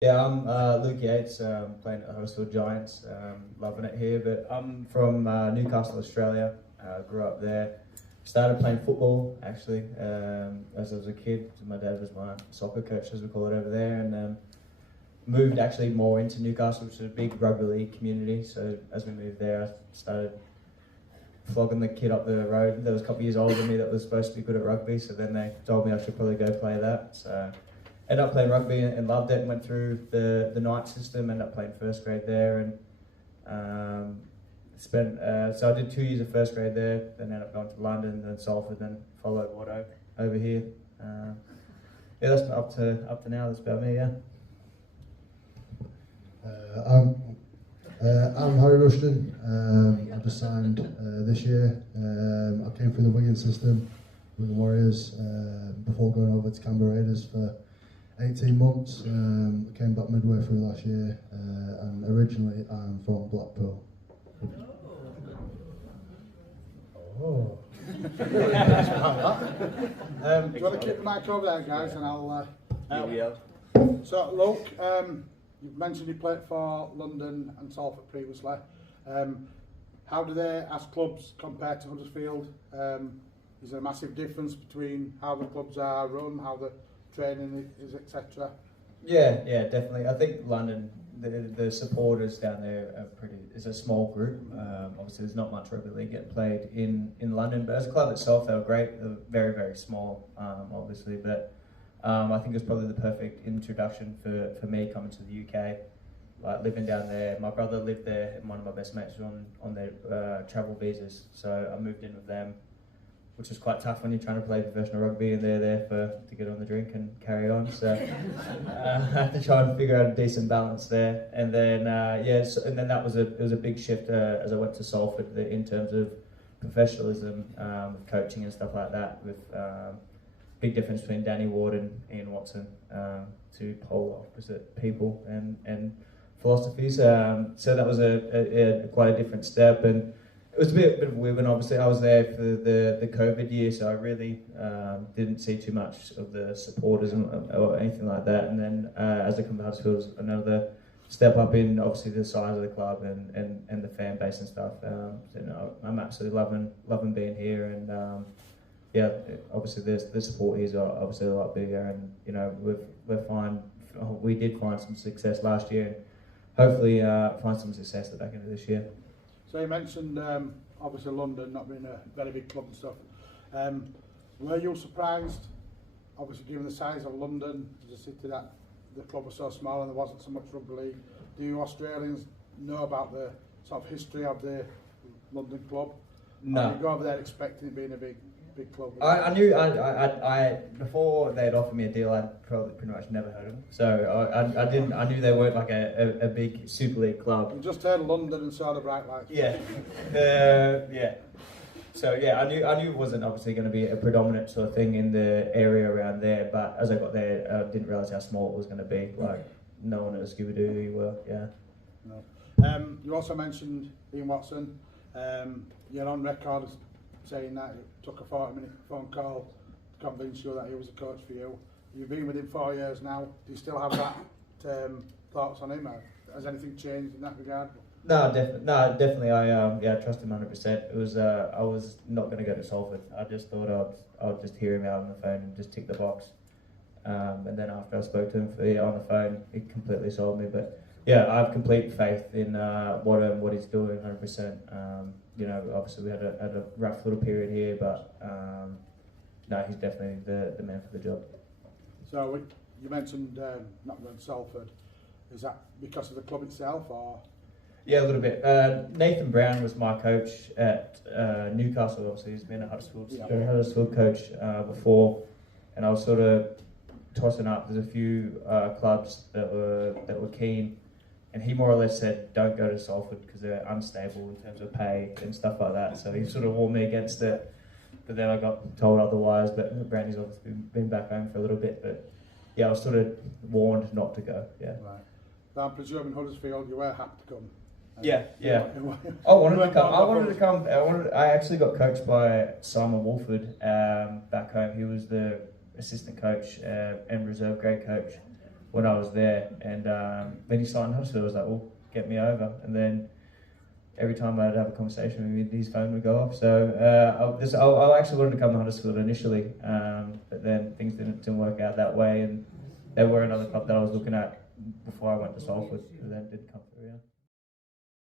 Yeah, I'm Luke Yates, playing at Huddersfield Giants, loving it here. But I'm from Newcastle, Australia. Grew up there. Started playing football actually as I was a kid. My dad was my soccer coach, as we call it over there, and moved actually more into Newcastle, which is a big rugby league community. So as we moved there, I started flogging the kid up the road that was a couple of years older than me that was supposed to be good at rugby. So then they told me I should probably go play that. So ended up playing rugby and loved it, and went through the night system. Ended up playing first grade there, and spent. So I did 2 years of first grade there. Then ended up going to London, then Salford, then followed Watto over here. Yeah, that's up to now. That's about me. Yeah. I'm Harry Rushton. I just signed this year. I came through the Wigan system with the Warriors before going over to Canberra Raiders for 18 months. I came back midway through last year, and originally I'm from Blackpool. Oh. Do you want to keep the mic over there, guys, and I'll help. Yeah. So, Luke, you've mentioned you played for London and Salford previously. How do they, as clubs, compare to Huddersfield? Is there a massive difference between how the clubs are run, how the training is, etc.? Yeah, definitely. I think London, the supporters down there are it's a small group. Obviously, there's not much rugby league get played in London, but as a club itself, they were great. They were very, very small, obviously, but I think it was probably the perfect introduction for me coming to the UK. Like living down there, my brother lived there, and one of my best mates was on their travel visas, so I moved in with them, which was quite tough when you're trying to play professional rugby and they're there to get on the drink and carry on. So I had to try and figure out a decent balance there. And then and then it was a big shift as I went to Salford in terms of professionalism, with coaching and stuff like that. With big difference between Danny Ward and Ian Watson, two polar opposite people and philosophies. So that was a quite a different step, and it was a bit of a weird one. Obviously, I was there for the COVID year, so I really didn't see too much of the supporters or anything like that. And then as I come to Huddersfield, it was another step up in obviously the size of the club and the fan base and stuff. I'm absolutely loving being here, and obviously the support here is obviously a lot bigger, and we did find some success last year. Hopefully, find some success at the back end of this year. So you mentioned obviously London not being a very big club and stuff. Were you surprised, obviously given the size of London as a city, that the club was so small and there wasn't so much rugby league? Do you Australians know about the sort of history of the London club? No. Or you go over there expecting it being a big club? I knew I before they'd offered me a deal, I'd probably pretty much never heard of them. So I knew they weren't like a big Super League club. You just heard London and saw the bright lights. Yeah, yeah. So yeah, I knew it wasn't obviously going to be a predominant sort of thing in the area around there. But as I got there, I didn't realise how small it was going to be. Like no one at Scooby-Doo who you were. Yeah. No. You also mentioned Ian Watson. You're on record as saying that it took a 40-minute phone call to convince you that he was a coach for you. You've been with him 4 years now. Do you still have that thoughts on him? Has anything changed in that regard? No, definitely. I trust him 100%. It was I was not going to go to Salford. I just thought I'd just hear him out on the phone and just tick the box. And then after I spoke to him on the phone, he completely sold me. But yeah, I have complete faith in what he's doing 100%. Obviously we had a rough little period here, but no, he's definitely the man for the job. So you mentioned not going to Salford. Is that because of the club itself, or? Yeah, a little bit. Nathan Brown was my coach at Newcastle. Obviously, he's been a Huddersfield coach before, and I was sort of tossing up. There's a few clubs that were keen. And he more or less said, don't go to Salford because they're unstable in terms of pay and stuff like that. So he sort of warned me against it. But then I got told otherwise. But Brandy's obviously been back home for a little bit. But yeah, I was sort of warned not to go. Yeah. Right. So I'm presuming Huddersfield, you were happy to come. Yeah. I wanted to come. I actually got coached by Simon Wolford back home. He was the assistant coach and reserve grade coach when I was there, and then he signed Huddersfield. I was like, well, get me over, and then every time I'd have a conversation with him, his phone would go off. So I actually wanted to come to Huddersfield initially, but then things didn't work out that way, and they were another club that I was looking at before I went to Salford, and then didn't come through. Yeah.